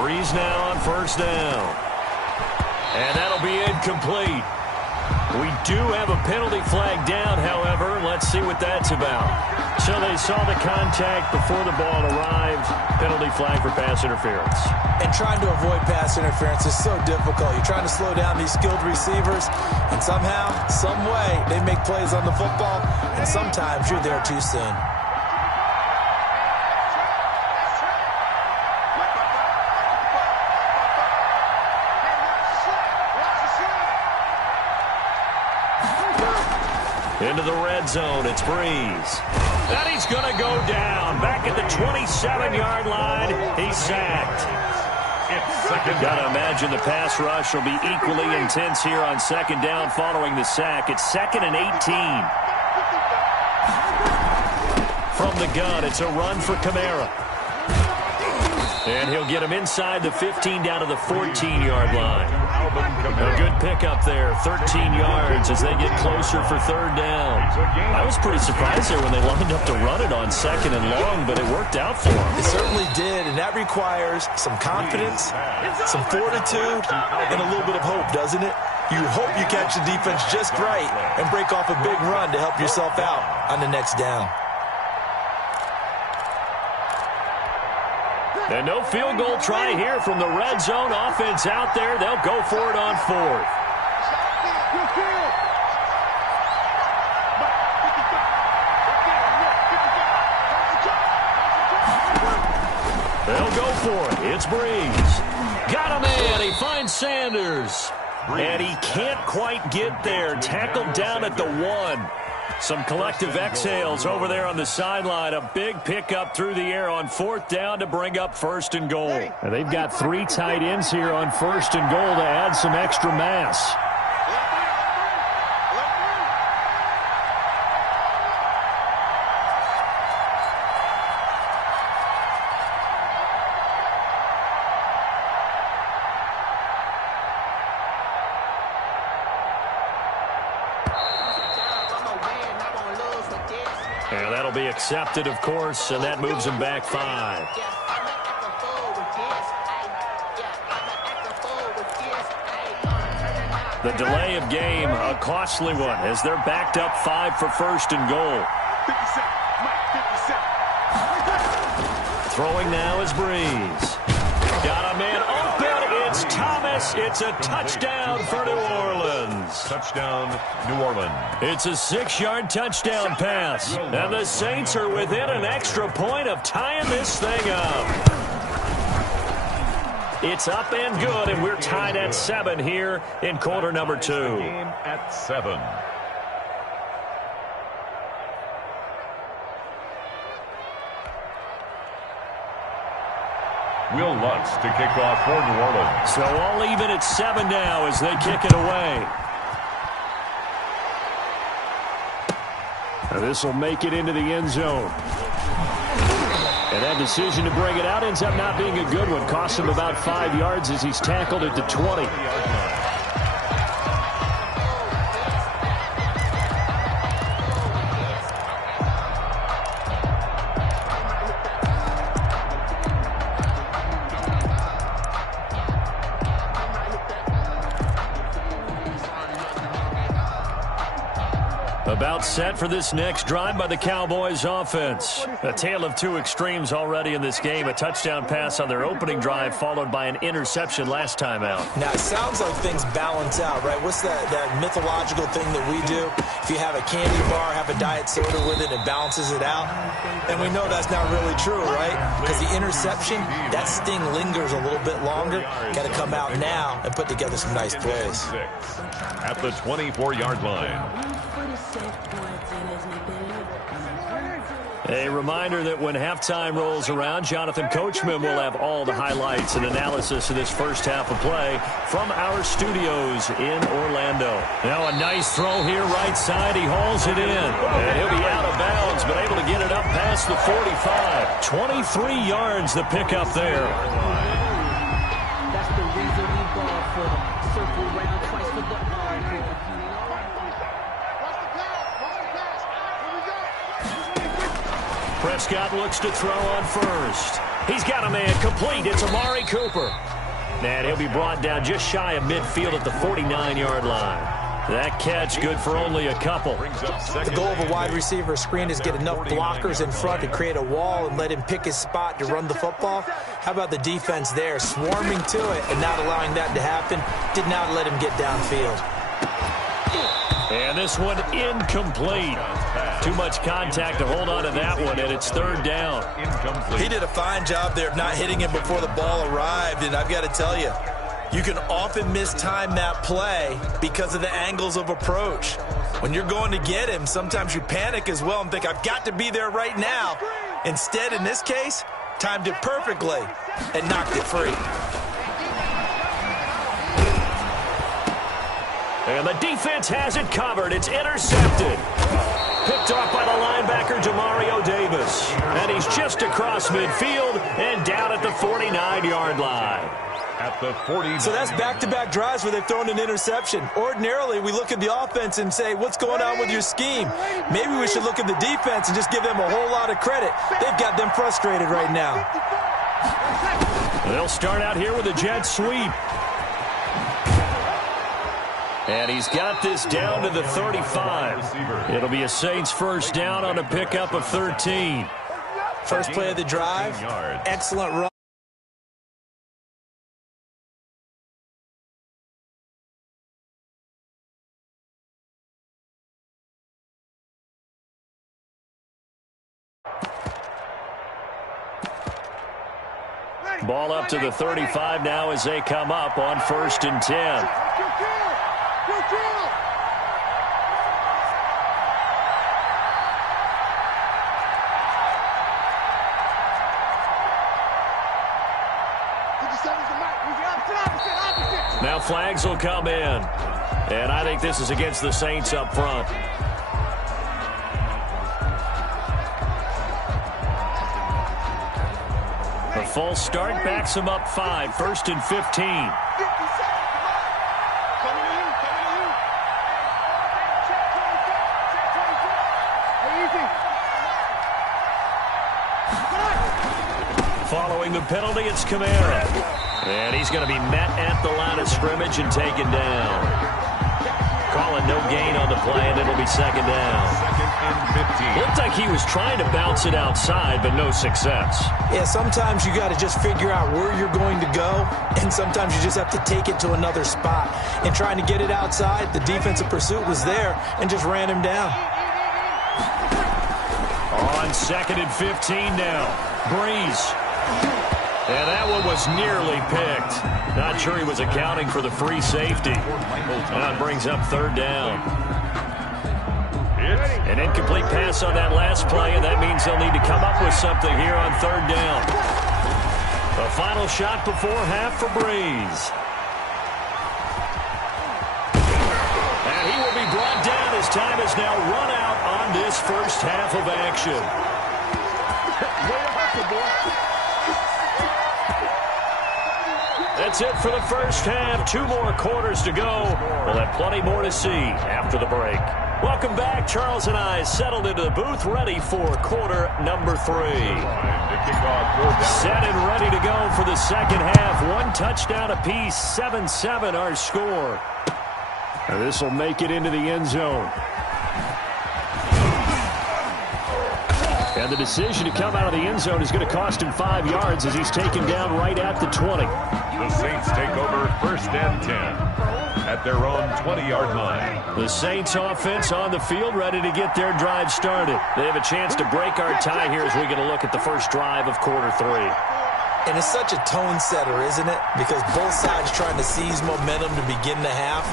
Breeze now on first down. And that'll be incomplete. We do have a penalty flag down, however. Let's see what that's about. So they saw the contact before the ball arrived. Penalty flag for pass interference. And trying to avoid pass interference is so difficult. You're trying to slow down these skilled receivers, and somehow, some way, they make plays on the football, and sometimes you're there too soon. Into the red zone, it's Breeze. And he's going to go down. Back at the 27-yard line, he's sacked. Got to imagine the pass rush will be equally intense here on second down following the sack. It's 2nd and 18. From the gun, it's a run for Kamara. And he'll get him inside the 15 down to the 14-yard line. A good pickup there, 13 yards as they get closer for third down. I was pretty surprised there when they lined up to run it on second and long, but it worked out for them. It certainly did, and that requires some confidence, some fortitude, and a little bit of hope, doesn't it? You hope you catch the defense just right and break off a big run to help yourself out on the next down. And no field goal try here from the red zone. Offense out there. They'll go for it on fourth. They'll go for it. It's Breeze. Got a man. He finds Sanders. And he can't quite get there. Tackled down at the 1. Some collective exhales over there on the sideline. A big pickup through the air on fourth down to bring up first and goal. And they've got 3 tight ends here on first and goal to add some extra mass. And that'll be accepted, of course, and that moves him back 5. The delay of game, a costly one, as they're backed up 5 for first and goal. Throwing now is Breeze. Got a man open. It's Thomas. It's a touchdown for New Orleans. Touchdown, New Orleans. It's a 6-yard touchdown pass. And the Saints are within an extra point of tying this thing up. It's up and good, and we're tied at 7 here in quarter number 2. Game at 7. Will Lutz to kick off for New Orleans. So all even at 7 now as they kick it away. Now this will make it into the end zone. And that decision to bring it out ends up not being a good one. Costs him about 5 yards as he's tackled at the 20. About set for this next drive by the Cowboys offense. A tale of 2 extremes already in this game. A touchdown pass on their opening drive followed by an interception last time out. Now, it sounds like things balance out, right? What's that mythological thing that we do? If you have a candy bar, have a diet soda with it, it balances it out. And we know that's not really true, right? Because the interception, that sting lingers a little bit longer. Got to come out now and put together some nice plays. At the 24-yard line. A reminder that when halftime rolls around, Jonathan Coachman will have all the highlights and analysis of this first half of play from our studios in Orlando. Now a nice throw here right side. He hauls it in. And he'll be out of bounds, but able to get it up past the 45. 23 yards the pickup there. That's the reason we ball for them. Circle around twice for the Prescott looks to throw on first. He's got a man complete. It's Amari Cooper. And he'll be brought down just shy of midfield at the 49-yard line. That catch good for only a couple. The goal of a wide receiver screen is get enough blockers in front to create a wall and let him pick his spot to run the football. How about the defense there, swarming to it and not allowing that to happen? Did not let him get downfield. And this one incomplete. Too much contact to hold on to that one, and it's third down. He did a fine job there of not hitting him before the ball arrived, and I've got to tell you, you can often mistime that play because of the angles of approach. When you're going to get him, sometimes you panic as well and think, I've got to be there right now. Instead, in this case, timed it perfectly and knocked it free. And the defense has it covered. It's intercepted. Picked off by the linebacker, Demario Davis. And he's just across midfield and down at the 49-yard line. At the 40. So that's back-to-back drives where they've thrown an interception. Ordinarily, we look at the offense and say, what's going on with your scheme? Maybe we should look at the defense and just give them a whole lot of credit. They've got them frustrated right now. They'll start out here with a jet sweep. And he's got this down to the 35. It'll be a Saints first down on a pickup of 13. First play of the drive, excellent run. Ball up to the 35 now as they come up on 1st and 10. Now flags will come in. And I think this is against the Saints up front. A full start backs him up 5. 1st and 15. Following the penalty, it's Kamara. And he's going to be met at the line of scrimmage and taken down. Calling no gain on the play, and it'll be second down. 2nd and 15. Looked like he was trying to bounce it outside, but no success. Yeah, sometimes you got to just figure out where you're going to go, and sometimes you just have to take it to another spot. And trying to get it outside, the defensive pursuit was there and just ran him down. On 2nd and 15 now. Breeze. And that one was nearly picked. Not sure he was accounting for the free safety. That brings up 3rd down. An incomplete pass on that last play, and that means they'll need to come up with something here on 3rd down. A final shot before half for Breeze. And he will be brought down as time is now run out on this first half of action. That's it for the first half. 2 more quarters to go. We'll have plenty more to see after the break. Welcome back. Charles and I settled into the booth, ready for quarter number 3. Set and ready to go for the second half. 1 touchdown apiece, 7-7 our score. And this will make it into the end zone. And the decision to come out of the end zone is going to cost him 5 yards as he's taken down right at the 20. The Saints take over 1st and 10 at their own 20-yard line. The Saints offense on the field, ready to get their drive started. They have a chance to break our tie here as we get a look at the first drive of quarter 3. And it's such a tone setter, isn't it? Because both sides trying to seize momentum to begin the half.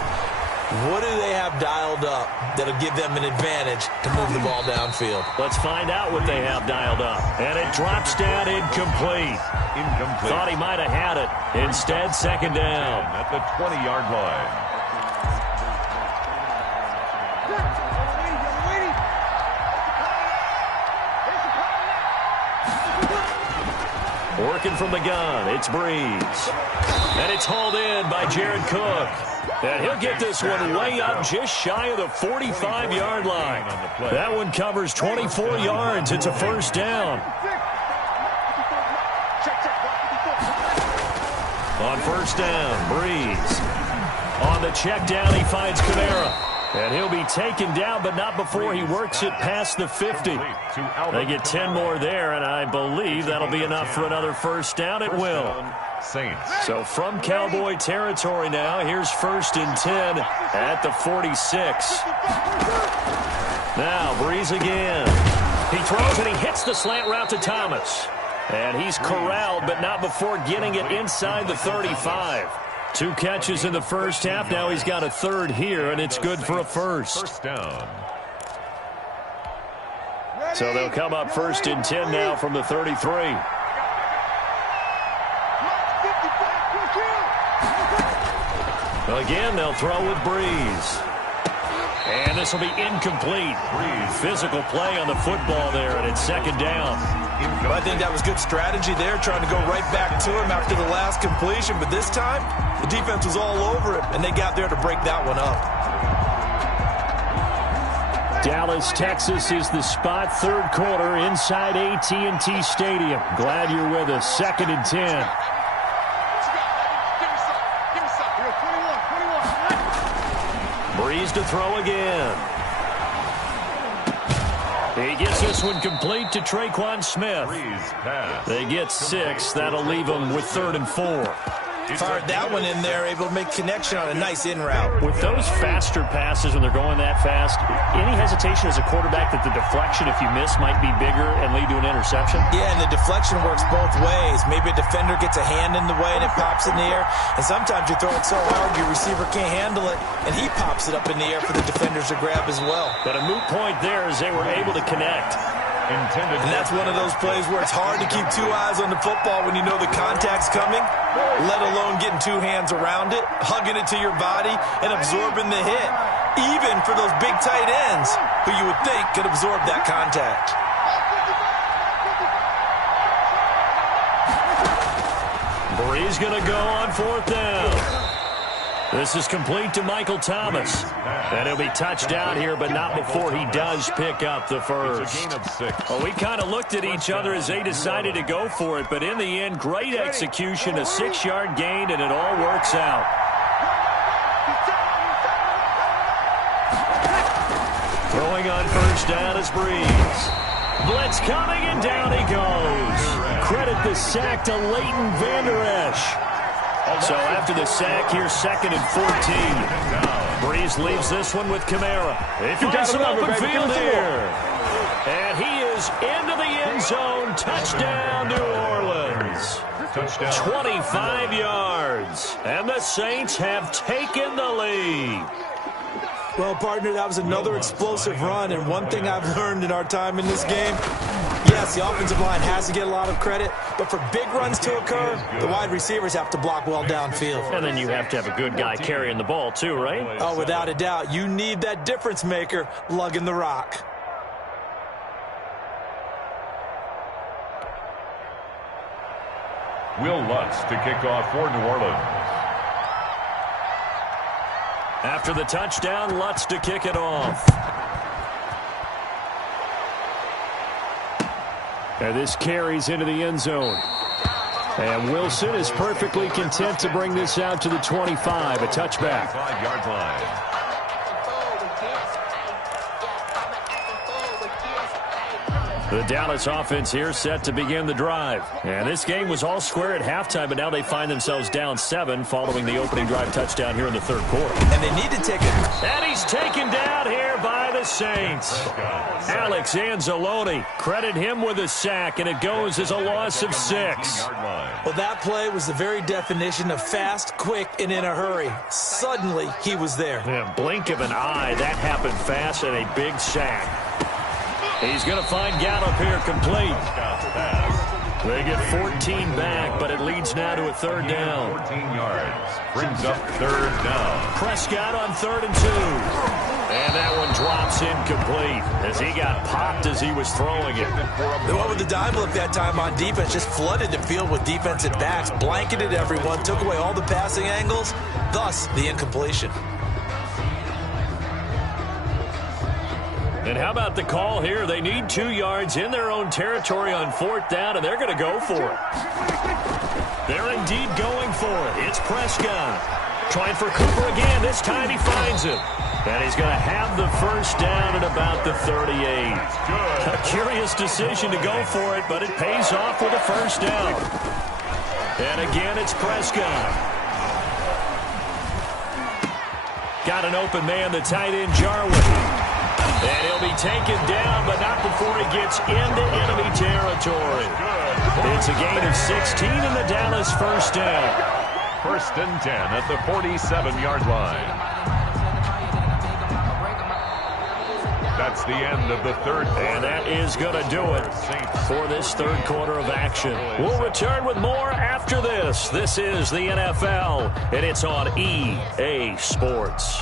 What do they have dialed up that'll give them an advantage to move the ball downfield? Let's find out what they have dialed up. And it drops down incomplete. Thought he might have had it. Instead, second down. At the 20-yard line. Working from the gun, it's Breeze. And it's hauled in by Jared Cook. And he'll get this one way up just shy of the 45-yard line. That one covers 24 yards. It's a first down. On first down, Breeze. On the check down, he finds Kamara. And he'll be taken down, but not before he works it past the 50. They get 10 more there, and I believe that'll be enough for another first down. It will. So from Cowboy territory now, here's 1st and 10 at the 46. Now, Breeze again. He throws and he hits the slant route to Thomas. And he's corralled, but not before getting it inside the 35. 2 catches in the first half. Now he's got a third here, and it's good for a first down. So they'll come up 1st and 10 now from the 33. Again, they'll throw with Breeze. And this will be incomplete. Physical play on the football there, and it's 2nd down. Well, I think that was good strategy there, trying to go right back to him after the last completion. But this time, the defense was all over him, and they got there to break that one up. Dallas, Texas is the spot. 3rd quarter inside AT&T Stadium. Glad you're with us. 2nd and 10. Breeze to throw again. He gets this one complete to Traquan Smith. They get 6. That'll leave them with 3rd and 4. Fired that one in there, able to make connection on a nice in route. With those faster passes when they're going that fast, any hesitation as a quarterback that the deflection, if you miss, might be bigger and lead to an interception? Yeah, and the deflection works both ways. Maybe a defender gets a hand in the way and it pops in the air. And sometimes you throw it so hard your receiver can't handle it, and he pops it up in the air for the defenders to grab as well. But a moot point there as they were able to connect. And that's one of those plays where it's hard to keep 2 eyes on the football when you know the contact's coming, let alone getting 2 hands around it, hugging it to your body, and absorbing the hit, even for those big tight ends who you would think could absorb that contact. Breeze going to go on 4th down. This is complete to Michael Thomas. And he'll be touched down here, but not before he does pick up the first. Well, we kind of looked at each other as they decided to go for it, but in the end, great execution, a 6-yard gain, and it all works out. Throwing on first down is Breeze. Blitz coming, and down he goes. Credit the sack to Leighton Vander Esch. So after the sack, here's 2nd and 14. Breeze leaves this one with Kamara. He finds some open field here. And he is into the end zone. Touchdown, New Orleans. 25 yards. And the Saints have taken the lead. Well, partner, that was another explosive run, and one thing I've learned in our time in this game, yes, the offensive line has to get a lot of credit, but for big runs to occur, the wide receivers have to block well downfield. And then you have to have a good guy carrying the ball too, right? Oh, without a doubt. You need that difference maker lugging the rock. Will Lutz to kick off for New Orleans. After the touchdown, Lutz to kick it off. And this carries into the end zone. And Wilson is perfectly content to bring this out to the 25, a touchback. 5-yard line. The Dallas offense here set to begin the drive. And this game was all square at halftime, but now they find themselves down 7 following the opening drive touchdown here in the 3rd quarter. And they need to take it. And he's taken down here by the Saints. Alex Anzalone, credit him with a sack, and it goes as a loss of 6. Well, that play was the very definition of fast, quick, and in a hurry. Suddenly, he was there. Yeah, blink of an eye, that happened fast, and a big sack. He's going to find Gallup here complete. They get 14 back, but it leads now to a 3rd down. 14 yards. Brings up 3rd down. Prescott on 3rd and 2. And that one drops incomplete as he got popped as he was throwing it. They went with the dime look that time on defense, just flooded the field with defensive backs, blanketed everyone, took away all the passing angles, thus the incompletion. And how about the call here? They need 2 yards in their own territory on 4th down, and they're going to go for it. They're indeed going for it. It's Prescott. Trying for Cooper again. This time he finds him. And he's going to have the first down at about the 38. A curious decision to go for it, but it pays off with a first down. And again, it's Prescott. Got an open man, the tight end, Jarwin. And he'll be taken down, but not before he gets into enemy territory. It's a gain of 16 in the Dallas first down. 1st and 10 at the 47-yard line. That's the end of the 3rd quarter. And that is going to do it for this 3rd quarter of action. We'll return with more after this. This is the NFL, and it's on EA Sports.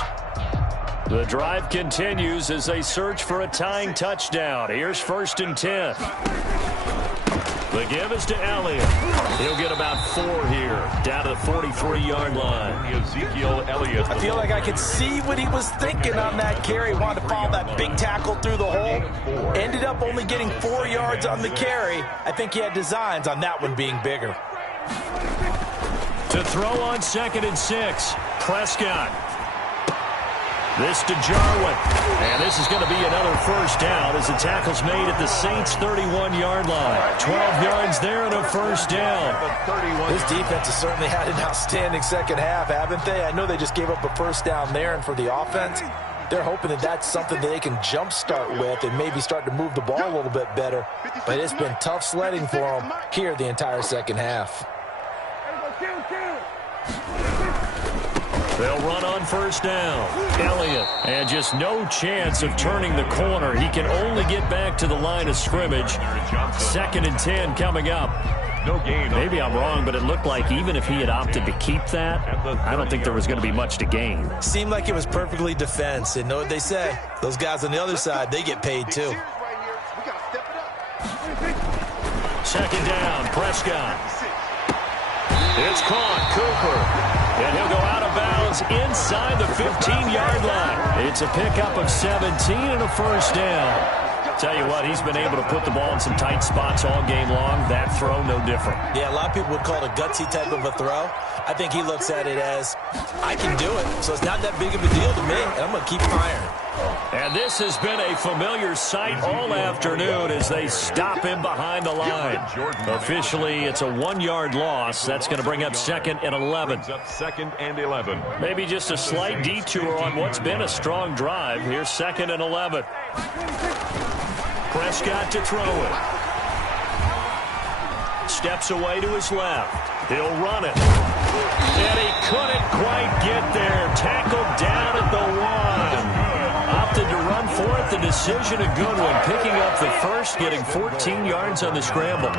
The drive continues as they search for a tying touchdown. Here's 1st and 10. The give is to Elliott. He'll get about 4 here, down to the 43-yard line. Ezekiel Elliott. I feel like I could see what he was thinking on that carry. Wanted to follow that big tackle through the hole. Ended up only getting 4 yards on the carry. I think he had designs on that one being bigger. To throw on 2nd and 6, Prescott. This to Jarwin. And this is going to be another first down as the tackle's made at the Saints' 31-yard line. 12 yards there and a first down. This defense has certainly had an outstanding second half, haven't they? I know they just gave up a first down there, and for the offense, they're hoping that that's something that they can jumpstart with and maybe start to move the ball a little bit better. But it's been tough sledding for them here the entire second half. They'll run on first down. Elliott, and just no chance of turning the corner. He can only get back to the line of scrimmage. 2nd and 10 coming up. No gain. Maybe I'm wrong, but it looked like even if he had opted to keep that, I don't think there was going to be much to gain. Seemed like it was perfectly defense. And know what they say? Those guys on the other side, they get paid too. 2nd down, Prescott. It's caught, Cooper. And he'll go out of bounds inside the 15-yard line. It's a pickup of 17 and a first down. Tell you what, he's been able to put the ball in some tight spots all game long. That throw, no different. Yeah, a lot of people would call it a gutsy type of a throw. I think he looks at it as, I can do it, so it's not that big of a deal to me, and I'm going to keep firing. And this has been a familiar sight all afternoon as they stop him behind the line. Officially, it's a 1-yard loss. That's going to bring up 2nd and 11. 2nd and 11. Maybe just a slight detour on what's been a strong drive. Here's 2nd and 11. Prescott to throw it. Steps away to his left. He'll run it. And he couldn't quite get there. Tackled down at the 1. Opted to run for it. The decision a good one. Picking up the first, getting 14 yards on the scramble.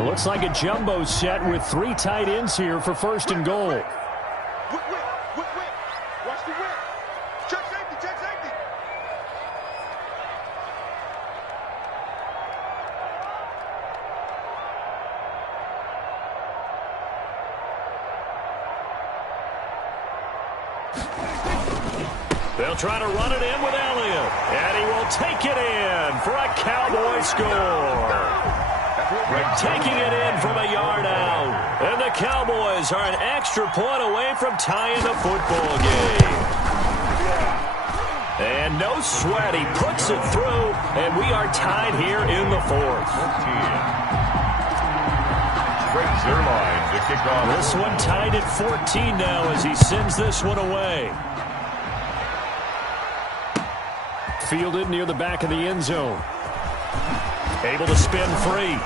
It looks like a jumbo set with 3 tight ends here for 1st and goal. Watch the whip. Check safety, check safety. They'll try to run it in with Elliott. And he will take it in for a Cowboy score. Taking it in from a yard out. And the Cowboys are an extra point away from tying the football game. And no sweat. He puts it through. And we are tied here in the 4th. Razor line to kick off. This one tied at 14 now as he sends this one away. Fielded near the back of the end zone. Able to spin free.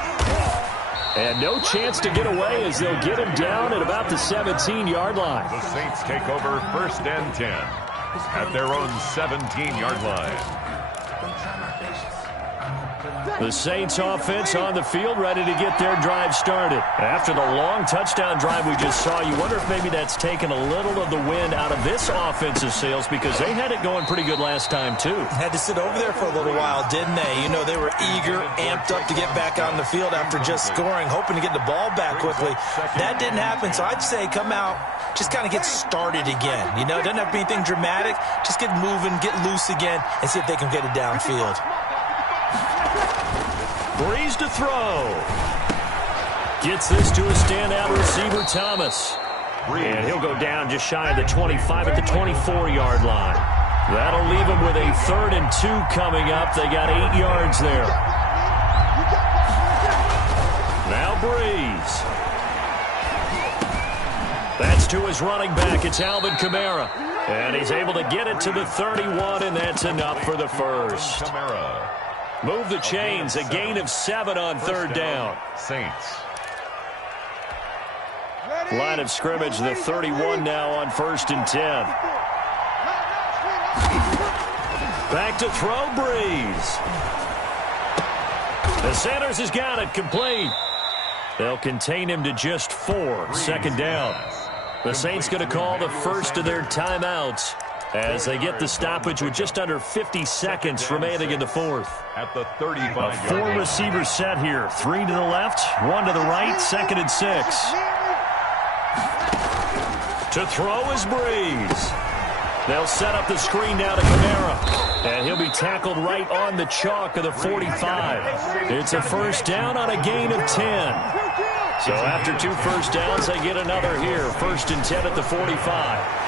And no chance to get away as they'll get him down at about the 17-yard line. The Saints take over 1st and 10 at their own 17-yard line. The Saints offense on the field, ready to get their drive started. After the long touchdown drive we just saw, you wonder if maybe that's taken a little of the wind out of this offensive sails, because they had it going pretty good last time too. Had to sit over there for a little while, didn't they? You know, they were eager, amped up to get back on the field after just scoring, hoping to get the ball back quickly. That didn't happen, so I'd say come out, just kind of get started again. You know, it doesn't have to be anything dramatic. Just get moving, get loose again, and see if they can get it downfield. Breeze to throw. Gets this to a standout receiver, Thomas. And he'll go down just shy of the 25 at the 24-yard line. That'll leave him with a 3rd and 2 coming up. They got 8 yards there. Now Breeze. That's to his running back. It's Alvin Kamara. And he's able to get it to the 31, and that's enough for the first. Move the chains, a gain of 7 on 3rd down. Saints. Line of scrimmage, the 31 now on 1st and 10. Back to throw, Breeze. The Sanders has got it, complete. They'll contain him to just 4, 2nd down. The Saints going to call the first of their timeouts as they get the stoppage with just under 50 seconds remaining in the 4th. At the 35. 4 receivers set here. 3 to the left, 1 to the right, 2nd and 6. To throw is Breeze. They'll set up the screen now to Kamara. And he'll be tackled right on the chalk of the 45. It's a 1st down on a gain of 10. So after 2 first downs, they get another here. 1st and 10 at the 45.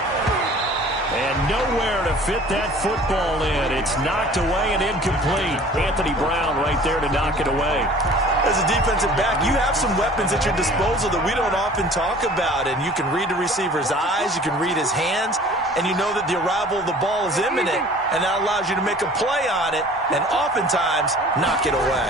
And nowhere to fit that football in. It's knocked away and incomplete. Anthony Brown right there to knock it away. As a defensive back, you have some weapons at your disposal that we don't often talk about. And you can read the receiver's eyes, you can read his hands, and you know that the arrival of the ball is imminent. And that allows you to make a play on it and oftentimes knock it away.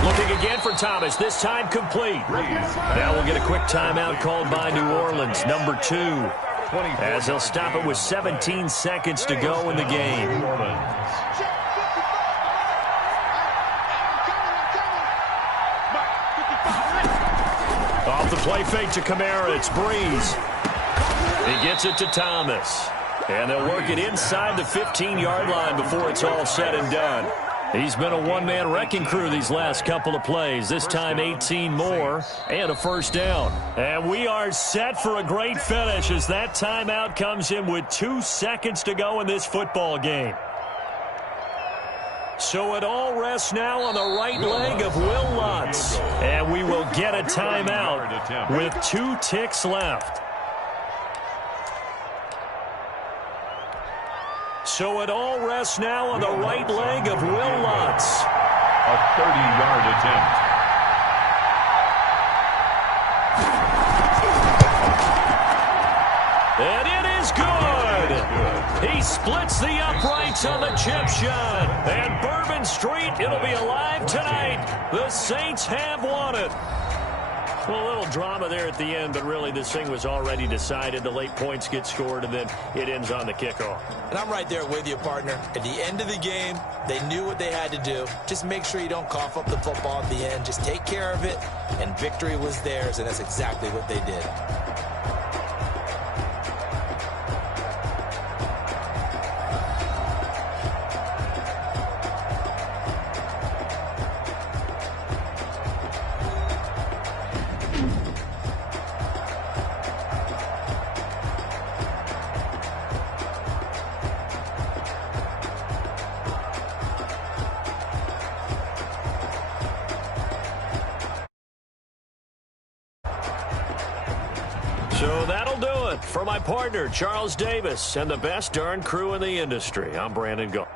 Looking again for Thomas, this time complete. Now we'll get a quick timeout called by New Orleans, number 2, as they'll stop it with 17 seconds to go in the game. Off the play fake to Kamara, it's Breeze. He gets it to Thomas. And they'll work it inside the 15-yard line before it's all said and done. He's been a one-man wrecking crew these last couple of plays. This time 18 more and a 1st down. And we are set for a great finish as that timeout comes in with 2 seconds to go in this football game. So it all rests now on the right leg of Will Lutz. And we will get a timeout with 2 ticks left. So it all rests now on the right leg of Will Lutz. A 30-yard attempt. And it is good. He splits the uprights on the chip shot. And Bourbon Street, it'll be alive tonight. The Saints have won it. Well, a little drama there at the end, but really this thing was already decided. The late points get scored, and then it ends on the kickoff. And I'm right there with you, partner. At the end of the game, they knew what they had to do. Just make sure you don't cough up the football at the end. Just take care of it, and victory was theirs, and that's exactly what they did. So that'll do it for my partner, Charles Davis, and the best darn crew in the industry. I'm Brandon Gault.